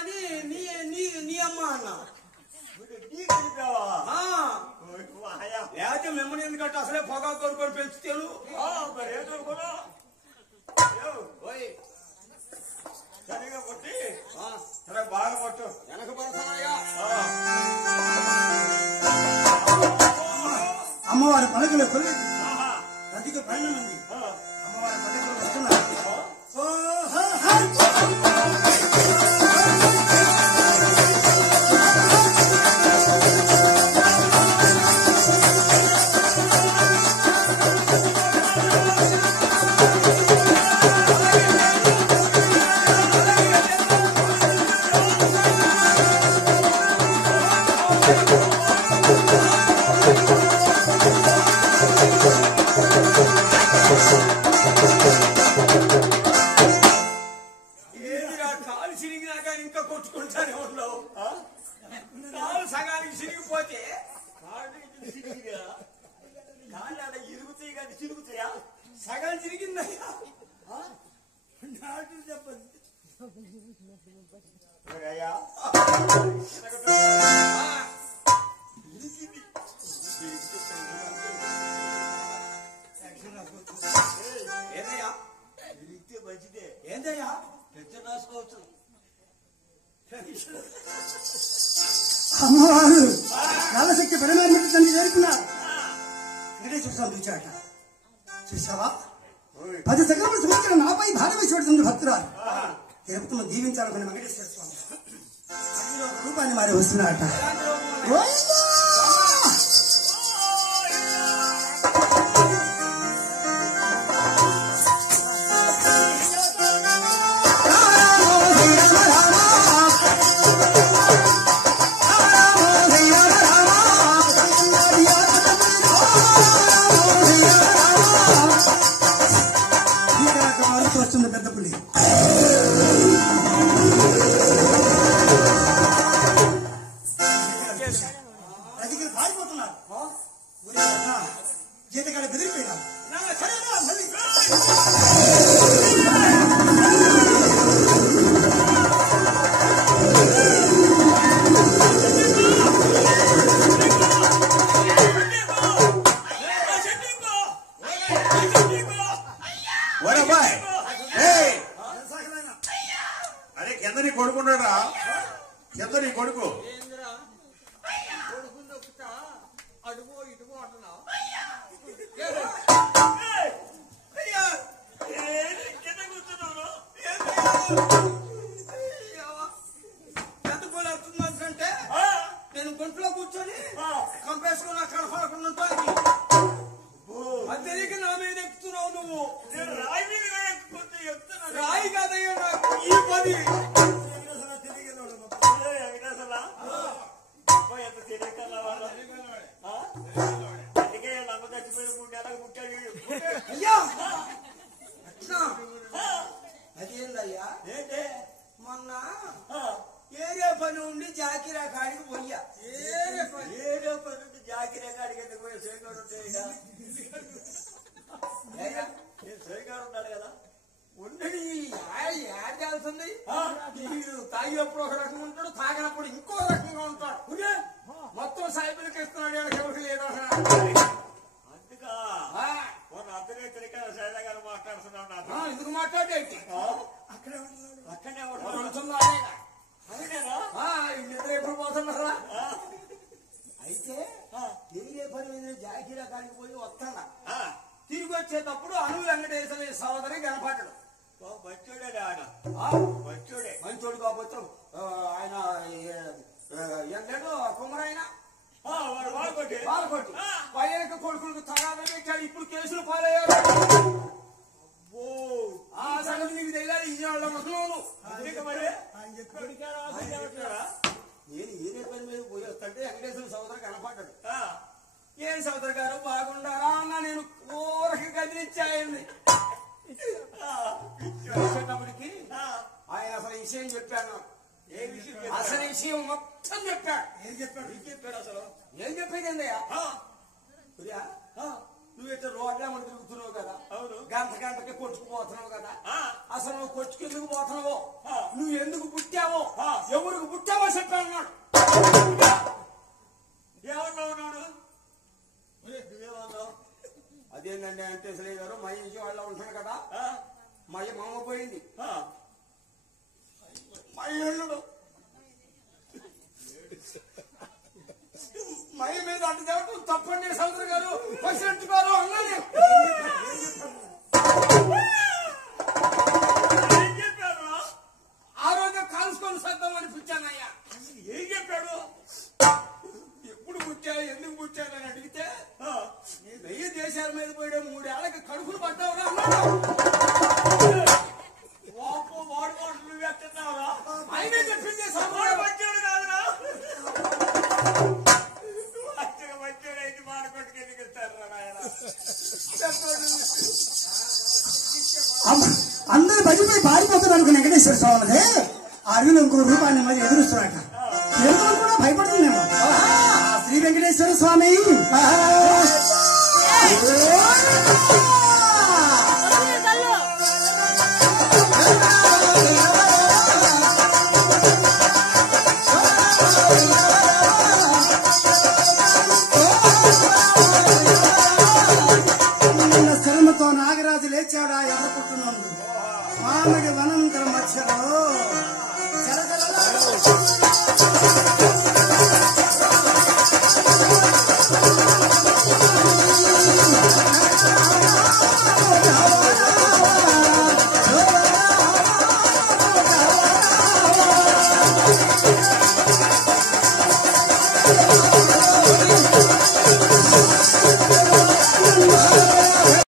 అని నీ నీ నీ అమ్మ అన్నా లేకపోతే మిమ్మల్ని ఎందుకంటే అసలే పొగా కొనుక్కొని పెంచుతాను సరిగా కొట్టి సరే బాగా కొట్టు వెనక పడతానయ్యా. అమ్మవారి పలకలు కొలి అధిక పైన ఉంది. అమ్మవారి పలకలు వస్తున్నారు. ఏదిరా కాలు చిరిగినా కానీ ఇంకా కొట్టుకుంటానే ఉన్నావు. కాలు సగానికి చిరిగిపోతే కాళ్ళు ఇరుగుతాయి కానీ చిరుగుతాయా? సగం చిరిగిందయ్యా. చెప్పండి అయ్యా ఏదయ్యా ఇరిగితే మంచిదే. ఏందయ్యా పెన్షన్ రాసుకోవచ్చు. అమ్మవారు కాలశక్తి పరిమాణం తండ్రి చేరుకున్నారు. వెంకటేశ్వర స్వామి పిలిచాట. చూసావా 10 సెకండ్ల సంవత్సరం నాపై భారం వేసి పెడుతుంది భక్తురాలు. తిరుపతిలో దీవించాలనుకున్న వెంకటేశ్వర స్వామి అందులో ఒక రూపాన్ని మారి వస్తున్నాడట. వస్తుంది పెద్ద పులి. రజకి పారిపోతున్నారు. జీతకాడ బెదిరిపోయినా సరేనా మళ్ళీ అరే కింద నీ కొడుకున్నాడా? కింద నీ కొడుకు కొడుకుని నొక్కుతా అడుగో ఇటుగో అంటున్నావు. ఎంత పూలు అవుతుందంటే నేను గుంట్లో కూర్చొని కంపేసుకుని అక్కడ పడకుండా ఉంటాను. అది తెలియక నా మీద ఎక్కుతున్నావు నువ్వు. రాయి మీద ఎక్కుతుంటే చెప్తున్నా. రాయి కాదయ్యా నాకు ఈ పని. ఎంత తెలియకల్లా వాళ్ళు అందుకే నమ్మ చచ్చిపోయిన 3 నెలలకు పుట్టాడు. అయ్యా అట్లా అదేందయ్యా ఏంటే మొన్న ఏరే పని ఉండి జాకిరా కాడికి పోయా. ఏడో పని జాకిరే కాడికి ఎందుకు పోయి సేగాడు ఉంటాయి సేగాడు ఉన్నాడు కదా. ఉండని యాడ్ కాల్సింది. వీడు తాగినప్పుడు ఒక రకంగా ఉంటాడు, తాగినప్పుడు ఇంకో రకంగా ఉంటాడు. మొత్తం సైబిల్కి ఇస్తున్నాడు. ఎవరికి లేదు అందుకా మొన్న అర్ధరేతరిక సైదా గారు మాట్లాడుతున్నాడు నాతో. ఎందుకు మాట్లాడేంటి అక్కడే నిద్ర ఎప్పుడు పోతున్నారా? అయితే తిరిగే పని మీద జాకిరా కాడికి పోయి వస్తానా. తిరిగి వచ్చేటప్పుడు అను వెంకటేశ్వర సోదరి కనపడ్డాడు. మంచోడే ఆయన మంచోడే. మంచోడు కాకపోతే ఆయన ఎన్నాడు కుమరైన వాడుకోండి పాల్గొట్టి పైన కొడుకులకు తగాదా పెట్టాడు. ఇప్పుడు కేసులు పాలయ్యాడు. ఆ సంగతి నీకు తెలియాలి. ఈ వాళ్ళ ముసలోను మరి నేను ఏదే పని మీద పోయి వస్తుంటే వెంకటేశ్వర సోదరు కనపడ్డాడు. ఏం సోదరు గారు బాగుండారా అన్న. నేను ఊరకి కదిలిచ్చాయండి. వచ్చేటప్పటికి ఆయన అసలు విషయం చెప్పాను. అసలు విషయం మొత్తం చెప్పాడు. ఏం చెప్పాడు? అసలు ఏం చెప్పేది ఏందయ్యా? నువ్వు ఇట్లా రోడ్ల తిరుగుతున్నావు కదా. అవును. గంటకి కొట్టుకుపోతున్నావు కదా. అసలు నువ్వు కొట్టుకెందుకు పోతున్నావో, నువ్వు ఎందుకు పుట్టావో, ఎవరికి పుట్టావో చెప్పాడు. ఏమన్నాడు? అదేంటండి వెంకటేశ్వరయ్య గారు, మా ఇంటి వాళ్ళ ఉంటాడు కదా, మా మామ పోయింది, మా ఇల్లుడు మై మీద అడ్డు తేవటం తప్పండి సోదరు గారు, ప్రెసిడెంట్ గారు అన్నది. ఆ రోజు కాల్చుకొని సద్దాం అనిపించానయ్యా. ఏం చెప్పాడు? ఎప్పుడు పుట్టా, ఎందుకు పుట్టానని అడిగితే వెయ్యి దేశాల మీద పోయే 3 ఏళ్ళకి కడుపులు పడ్డావురా అన్నాడు. వాడు నువ్వు ఎట్టున్నావురా? ఆయనే చెప్పింది వచ్చాడు కాదురా, వచ్చాడు అయితే మాడకొట్టుకు ఎందుకు ఇస్తారు ఆయన? అందరూ బయటపై పారిపోతున్నారు అనుకున్న వెంకటేశ్వర స్వామిదే అడవిలో ఇంకొక రూపాన్ని మరి ఎదురుస్తున్నాట. ఎంతో కూడా భయపడుతున్నాము. శ్రీ వెంకటేశ్వర స్వామి నిన్న శరణతో నాగరాజు లేచాడా ఎర్ర పుట్టునందు మామిడి వనంతర మధ్యలో